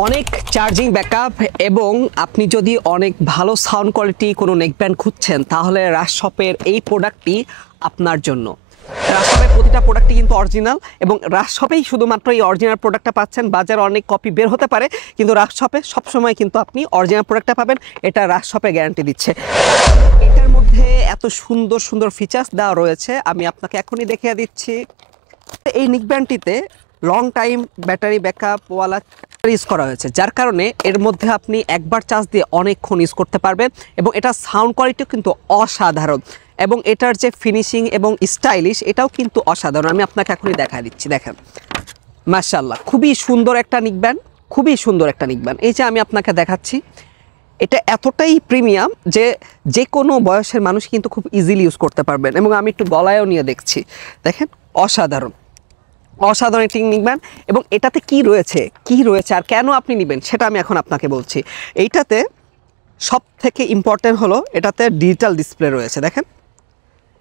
অনেক charging backup এবং আপনি যদি অনেক ভালো সাউন্ড কোয়ালিটি কোনো নেকব্যান্ড খুঁজছেন তাহলে রাশ শপের এই প্রোডাক্টটি আপনার জন্য। রাশ শপের প্রতিটা প্রোডাক্টই কিন্তু অরিজিনাল এবং রাশ শপেই শুধুমাত্র এই অরিজিনাল প্রোডাক্টটা পাচ্ছেন। বাজারে অনেক কপি বের হতে পারে, কিন্তু রাশ শপে সবসময় কিন্তু আপনি অরিজিনাল প্রোডাক্টটা পাবেন, এটা রাশ শপে গ্যারান্টি দিচ্ছে। এটার মধ্যে এত সুন্দর সুন্দর ফিচার্স দেওয়া রয়েছে, আমি আপনাকে এখনই দেখিয়ে দিচ্ছি। এই নেকব্যান্ডটিতে লং টাইম ব্যাটারি ব্যাকআপ ওয়ালা ইউজ করা হয়েছে, যার কারণে এর মধ্যে আপনি একবার চার্জ দিয়ে অনেকক্ষণ ইউজ করতে পারবেন এবং এটা সাউন্ড কোয়ালিটিও কিন্তু অসাধারণ এবং এটার যে ফিনিশিং এবং স্টাইলিশ এটাও কিন্তু অসাধারণ। আমি আপনাকে এখনই দেখা দিচ্ছি, দেখেন মাশাআল্লাহ, খুবই সুন্দর একটা নেকব্যান্ড, খুবই সুন্দর একটা নেকব্যান্ড। এই যে আমি আপনাকে দেখাচ্ছি, এটা এতটাই প্রিমিয়াম যে যে কোনো বয়সের মানুষ কিন্তু খুব ইজিলি ইউজ করতে পারবেন এবং আমি একটু গলায়ও নিয়ে দেখছি, দেখেন অসাধারণ অসাধারণ একটি নেকব্যান্ড। এবং এটাতে কি রয়েছে আর কেন আপনি নেবেন সেটা আমি এখন আপনাকে বলছি। এইটাতে সব থেকে ইম্পর্টেন্ট হলো এটাতে ডিজিটাল ডিসপ্লে রয়েছে, দেখেন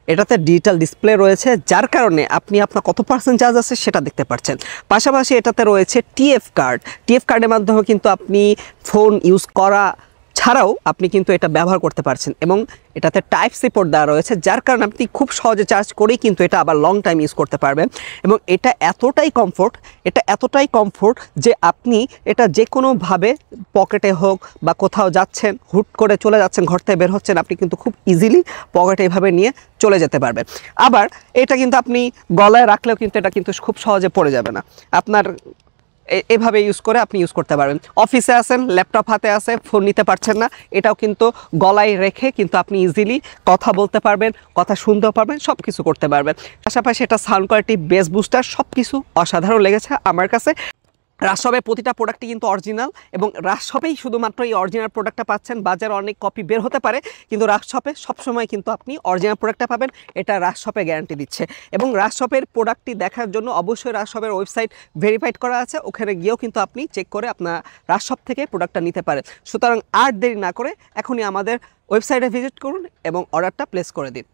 এটাতে ডিজিটাল ডিসপ্লে রয়েছে, যার কারণে আপনি আপনার কত পার্সেন্ট চার্জ আছে সেটা দেখতে পাচ্ছেন। পাশাপাশি এটাতে রয়েছে টিএফ কার্ডের মাধ্যমে কিন্তু আপনি ফোন ইউজ করা ছাড়াও আপনি কিন্তু এটা ব্যবহার করতে পারছেন এবং এটাতে টাইপ সি পোর্ট দেওয়া রয়েছে, যার কারণে আপনি খুব সহজে চার্জ করেই কিন্তু এটা আবার লং টাইম ইউজ করতে পারবেন। এবং এটা এতটাই কমফোর্ট যে আপনি এটা যে কোনোভাবে পকেটে হোক বা কোথাও যাচ্ছেন, হুট করে চলে যাচ্ছেন, ঘর থেকে বের হচ্ছেন, আপনি কিন্তু খুব ইজিলি পকেটে এভাবে নিয়ে চলে যেতে পারবেন। আবার এটা কিন্তু আপনি গলায় রাখলেও কিন্তু এটা কিন্তু খুব সহজে পড়ে যাবে না, আপনার এভাবে ইউজ করে আপনি ইউজ করতে পারবেন। অফিসে আছেন, ল্যাপটপ হাতে আছে, ফোন নিতে পারছেন না, এটাও কিন্তু গলায় রেখে কিন্তু আপনি ইজিলি কথা বলতে পারবেন, কথা শুনতেও পারবেন, সব কিছু করতে পারবেন। পাশাপাশি এটা সাউন্ড কোয়ালিটি, বেস বুস্টার সব কিছু অসাধারণ লেগেছে আমার কাছে। রাশ শপের প্রতিটা প্রোডাক্টই কিন্তু অরিজিনাল এবং রাশ শপেই শুধুমাত্র এই অরিজিনাল প্রোডাক্টটা পাচ্ছেন। বাজারে অনেক কপি বের হতে পারে, কিন্তু রাশ শপে সবসময় কিন্তু আপনি অরিজিনাল প্রোডাক্টটা পাবেন, এটা রাশ শপে গ্যারান্টি দিচ্ছে। এবং রাশ শপের প্রোডাক্টটি দেখার জন্য অবশ্যই রাশ শপের ওয়েবসাইট ভেরিফাইড করা আছে, ওখানে গিয়েও কিন্তু আপনি চেক করে আপনার রাশ শপ থেকে প্রোডাক্টটা নিতে পারেন। সুতরাং আর দেরি না করে এখনই আমাদের ওয়েবসাইটে ভিজিট করুন এবং অর্ডারটা প্লেস করে দিন।